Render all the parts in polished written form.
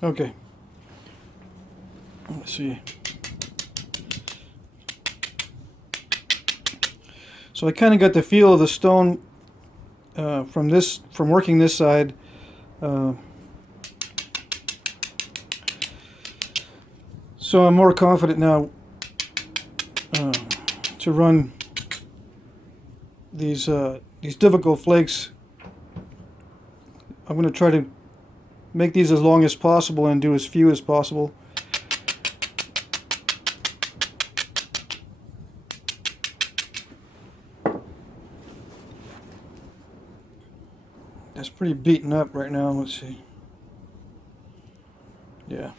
Okay. Let's see. So I kind of got the feel of the stone from working this side. Uh, so I'm more confident now to run these difficult flakes. I'm going to try to make these as long as possible and do as few as possible. That's pretty beaten up right now. Let's see. Yeah.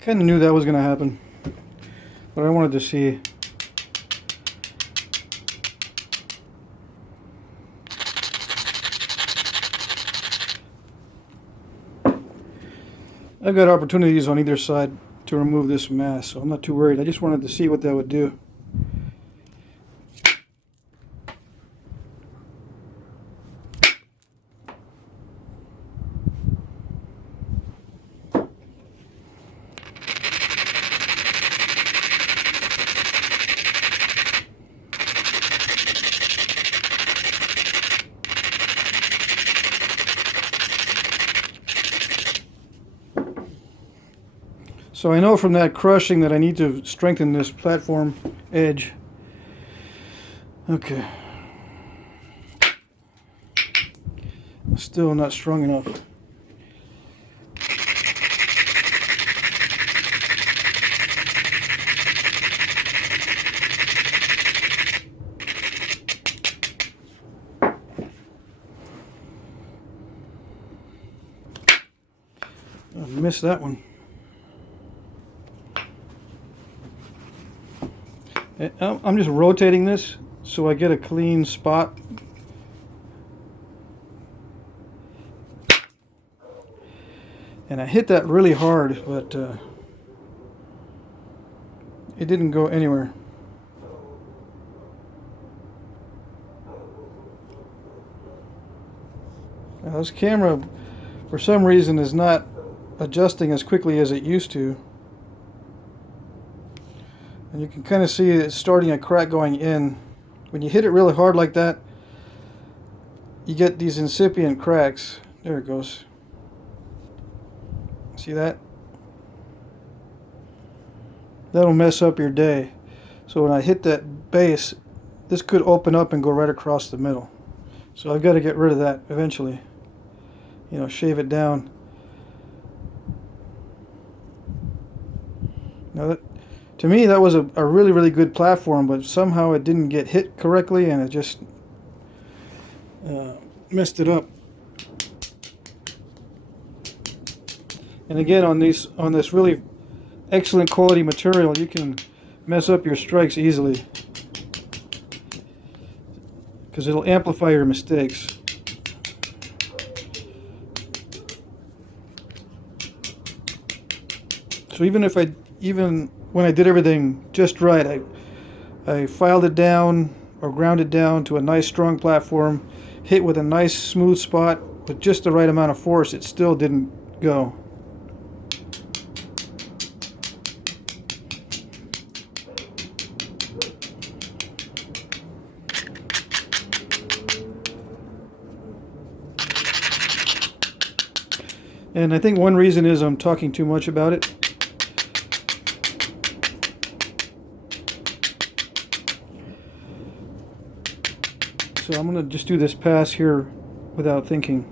Kind of knew that was going to happen, but I wanted to see. I've got opportunities on either side to remove this mass, so I'm not too worried. I just wanted to see what that would do. So I know from that crushing that I need to strengthen this platform edge. Okay. Still not strong enough. I missed that one. I'm just rotating this so I get a clean spot. And I hit that really hard, but it didn't go anywhere. Now, this camera, for some reason, is not adjusting as quickly as it used to. And you can kind of see it's starting a crack going in. When you hit it really hard like that, you get these incipient cracks. There it goes. See that? That'll mess up your day. So when I hit that base, this could open up and go right across the middle. So I've got to get rid of that eventually. You know, shave it down. Now that, to me, that was a really, really good platform, but somehow it didn't get hit correctly, and it just messed it up. And again, on this really excellent quality material, you can mess up your strikes easily because it'll amplify your mistakes. So even when I did everything just right, I filed it down or ground it down to a nice strong platform, hit with a nice smooth spot with just the right amount of force, it still didn't go. And I think one reason is I'm talking too much about it. So I'm going to just do this pass here without thinking.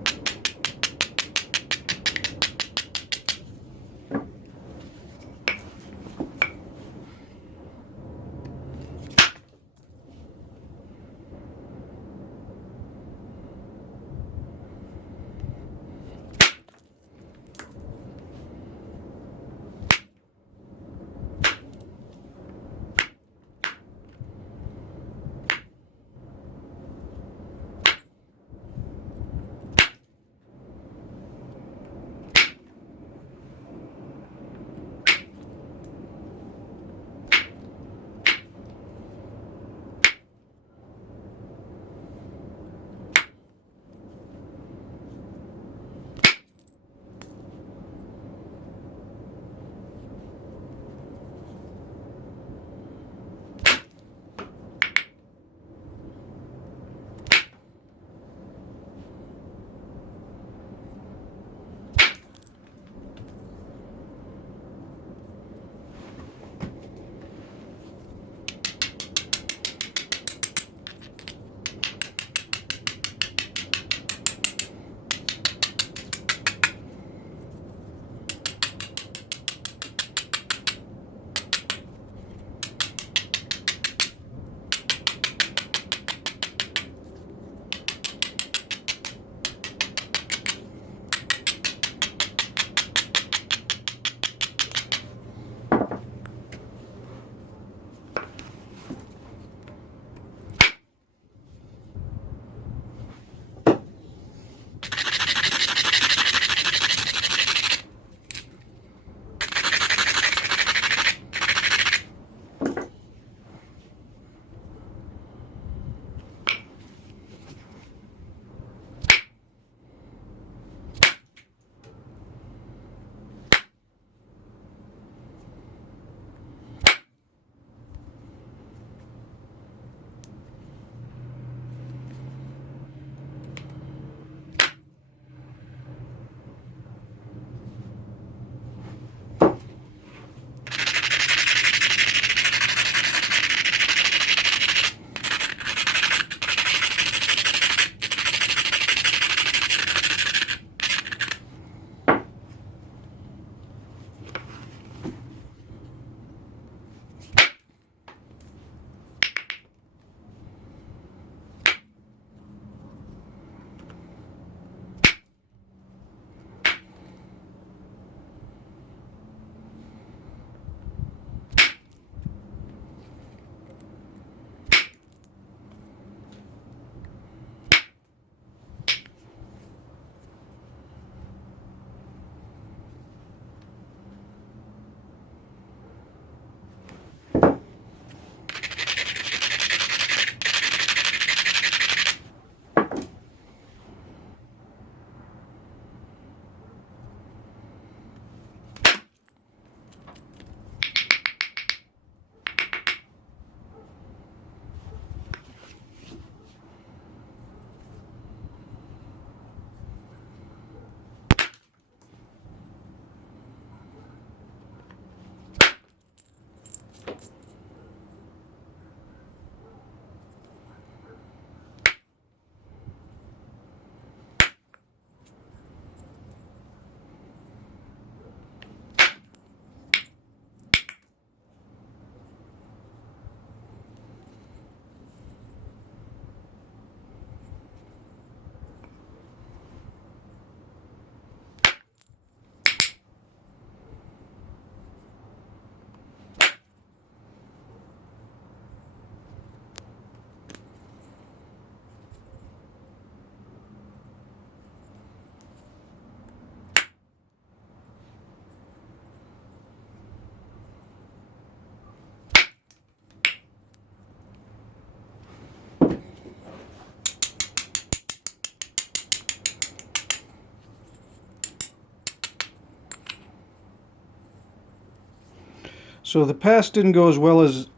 So the pass didn't go as well as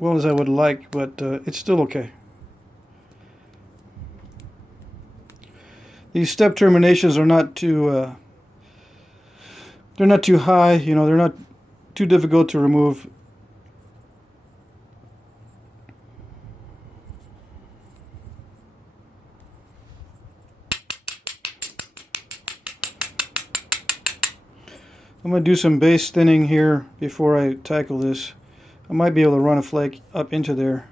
I would like, but it's still okay. These step terminations are not too they're not too high, you know, they're not too difficult to remove. I'm going to do some base thinning here before I tackle this. I might be able to run a flake up into there.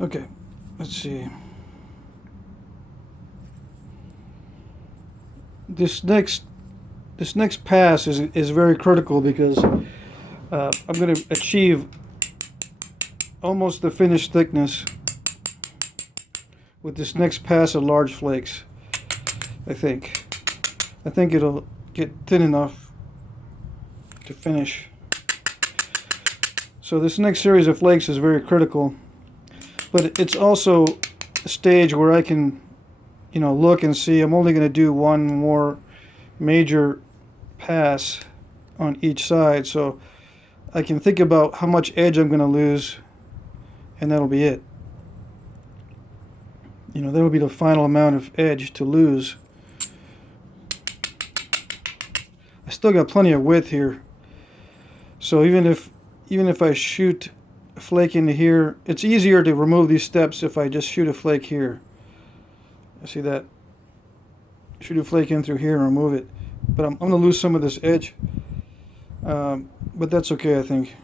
Okay, let's see. This next pass is very critical because I'm going to achieve almost the finished thickness with this next pass of large flakes. I think it'll get thin enough to finish. So this next series of flakes is very critical, but it's also a stage where I can, you know, look and see I'm only going to do one more major pass on each side, so I can think about how much edge I'm going to lose, and that'll be it. You know, that'll be the final amount of edge to lose. I still got plenty of width here, so even if I shoot a flake into here, it's easier to remove these steps if I just shoot a flake here. I see that. Shoot a flake in through here and remove it, but I'm going to lose some of this edge, but that's okay, I think.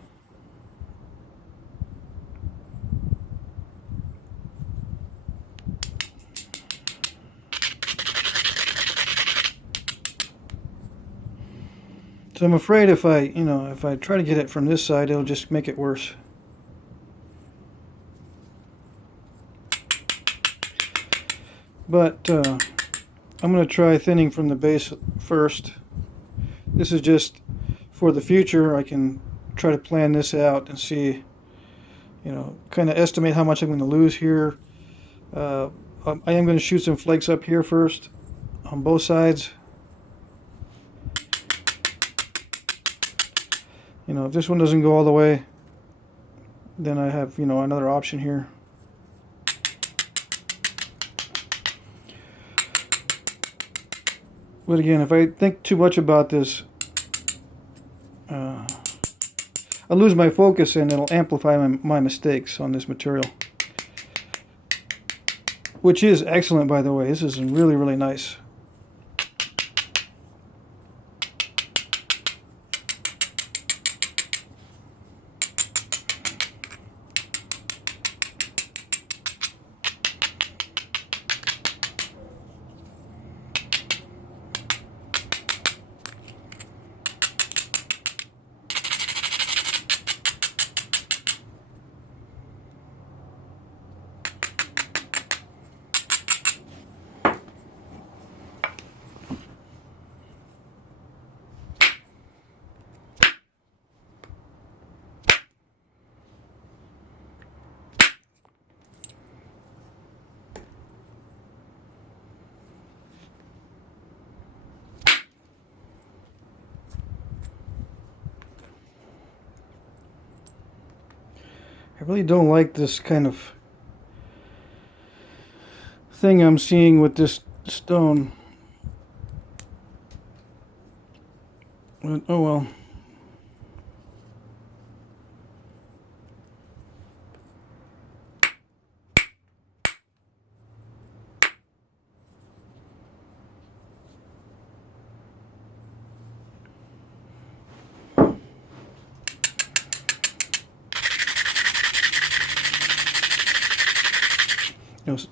So I'm afraid if I try to get it from this side, it'll just make it worse. But I'm going to try thinning from the base first. This is just for the future. I can try to plan this out and see, you know, kind of estimate how much I'm going to lose here. I am going to shoot some flakes up here first on both sides. You know, if this one doesn't go all the way, then I have, you know, another option here. But again, if I think too much about this, I'll lose my focus and it'll amplify my mistakes on this material. Which is excellent, by the way. This is really, really nice. really don't like this kind of thing I'm seeing with this stone. But, oh well.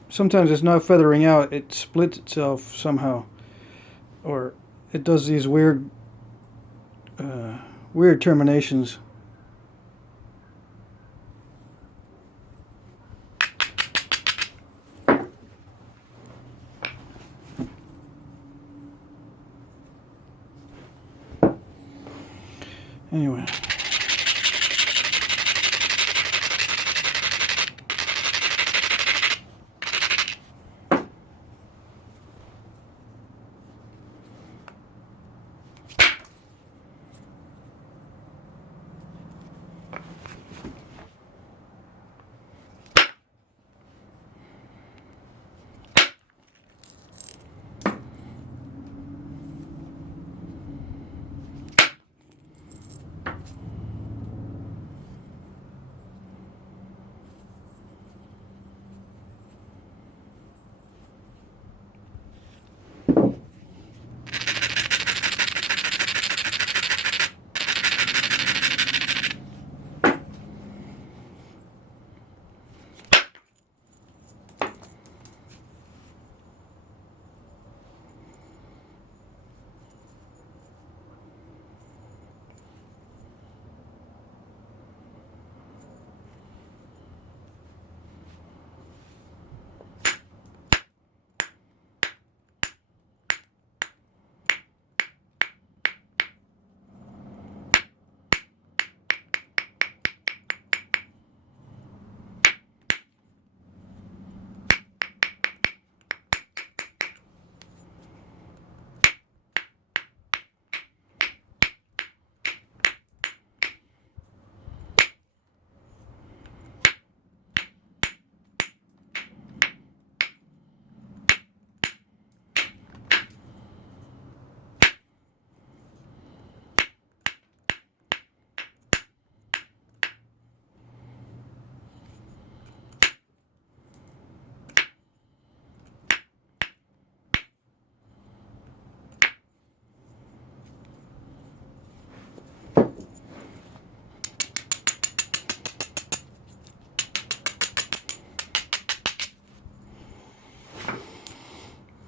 Sometimes it's not feathering out, it splits itself somehow, or it does these weird terminations. Anyway.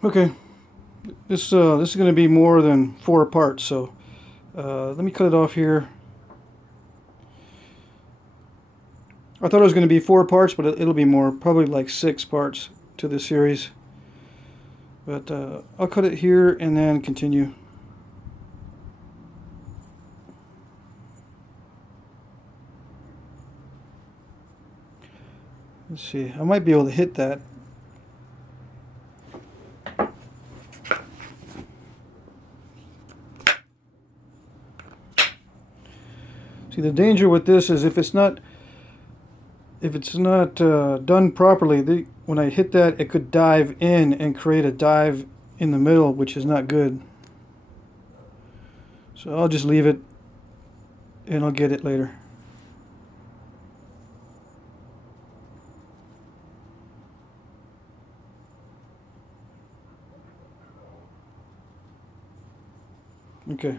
Okay, this is going to be more than 4 parts, so let me cut it off here. I thought it was going to be 4 parts, but it'll be more, probably like 6 parts to this series. But I'll cut it here and then continue. Let's see, I might be able to hit that. See, the danger with this is if it's not done properly, when I hit that, it could dive in and create a dive in the middle, which is not good. So I'll just leave it, and I'll get it later. Okay.